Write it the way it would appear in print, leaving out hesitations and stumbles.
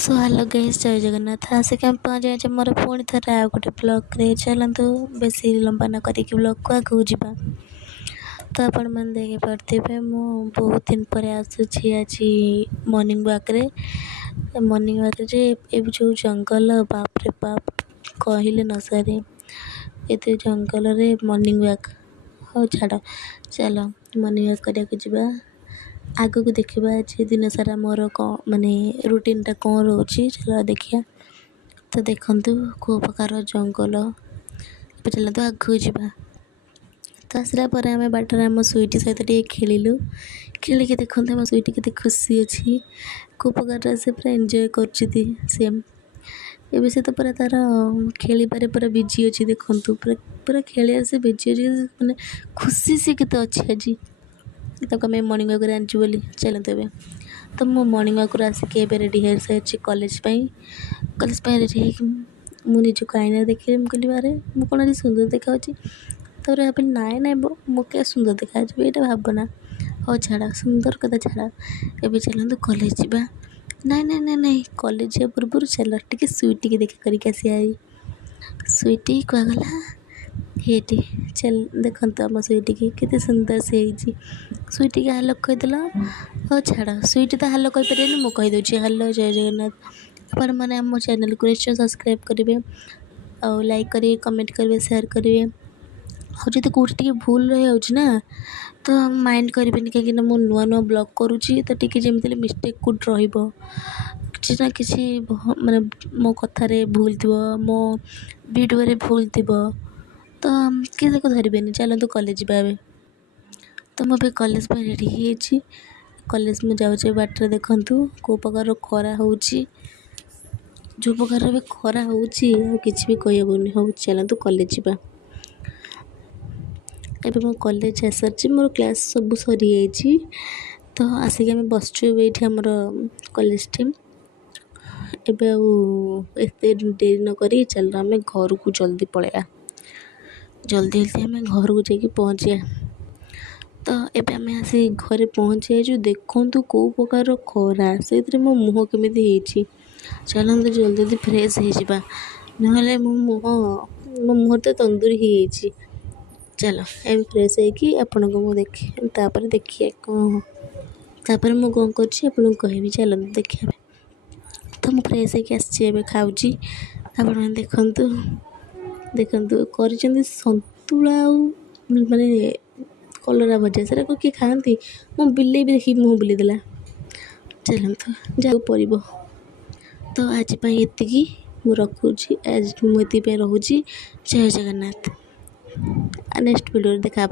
So hello guys जय जगन्नाथ आसिक हम पहुँच जाए मोर पुणी थे आ गोटे ब्लॉग रे चलतु बेसी लंबा न करके ब्लॉग को आगू जावा। तो आपण मैंने देख पारे मु बहुत दिन पर आसूची आज मॉर्निंग वॉक रे जो जंगल बाप रे बाप कहले न सरे ये जंगल रे मॉर्निंग वॉक हो छाड़ चलो मॉर्निंग वॉक करने आग को देखा आज दिन सारा मोर कौन माने रूटीनटा कौन रोचे चलो देखिया। तो देखंतु को प्रकार जंगल चलते आगू जावा। तो आसला आम बाटर आम स्वीटी सहित खेलु खेलिक देखते आम स्वीटी के खुशी अच्छी को प्रकार से पूरा एंजॉय कर सेम एबे से तो पूरा तार खेल पूरा बिजी अच्छी देखु पूरा खेल से बिजी अच्छी मैंने खुशी से केते अच्छी आज तक आम मॉर्निंग वॉक आनी बोली चलते ए तो मो मॉर्निंग वॉक आसिक रेडी हो सारी कॉलेज रेडी हो निजक आईना देखिए मुझे बारे मुझे कौन आज सुंदर देखा तो भाई नाई ना मो क्या सुंदर देखा ये भावना हो छाड़ा सुंदर कथा छाड़ा एवं चलते कॉलेज जावा नाई नाई नाई नाई कॉलेज जा पूर्व चल टे स्वीटी के देखा करके आसिया स्वीटी कहगला हेटी चल देखते आम स्वीटी की केते सुंदर से स्वीटी के हालो कहीदेल हो छाड़ स्वीटी तो हालो कहीपर मुझे कहीदे हालो जय जगन्नाथ आपण मैंने आम चैनल को निश्चय सब्सक्राइब करेंगे और लाइक करेंगे कमेंट करेंगे शेयर करेंगे और जो कौटी टे भूल रही हो ना तो माइंड करेंगे कहीं मुझे नुआ नुआ ब्लॉग करुँची तो टी जमी मिस्टेक कुछ रही ना कि माने मो कथार भूल थी मो वीडियो भूल थी तो किसी को धरबे चलते कॉलेज जावा। तो मुझे कॉलेज में रेडी हो कॉलेज में जाऊे बाटर देखु कौ प्रकार खरा हो जो प्रकार भी खरा हो किसी भी कहबनी हो चलतु कॉलेज जावा। एबे मो कॉलेज आसारी मोर क्लास सब सरी जाइए तो आसिक आम बसचु ये कॉलेज टीम एते देरी न करी चल आम घर को जल्दी पलैया जल्दी जल्दी आम घर को जाकि पहुँचा। तो एबे आम आसी घरे पहुँची जाइए देखु कौ प्रकार खरा से मो मुँह केमी चलते जल्दी जल्दी फ्रेश हो ना मो मुँह तो तंदूरी हो चलो एम फ्रेश होगी आपन को मुझे देखिए देखिए कौन तापर मुझे कौन कर कहबी चलते देखिए। तो मुझे फ्रेश होगी आसी खाऊँगी आपण देखु देखु कर सतुला माने कलरा भजा से किए खाती मो बिले भी देखिए मुँह बुलेदेला चलते जा पड़ो। तो आज ये रखुची आज मुझे रोची जय जगन्नाथ नेक्स्ट वीडियो देखा।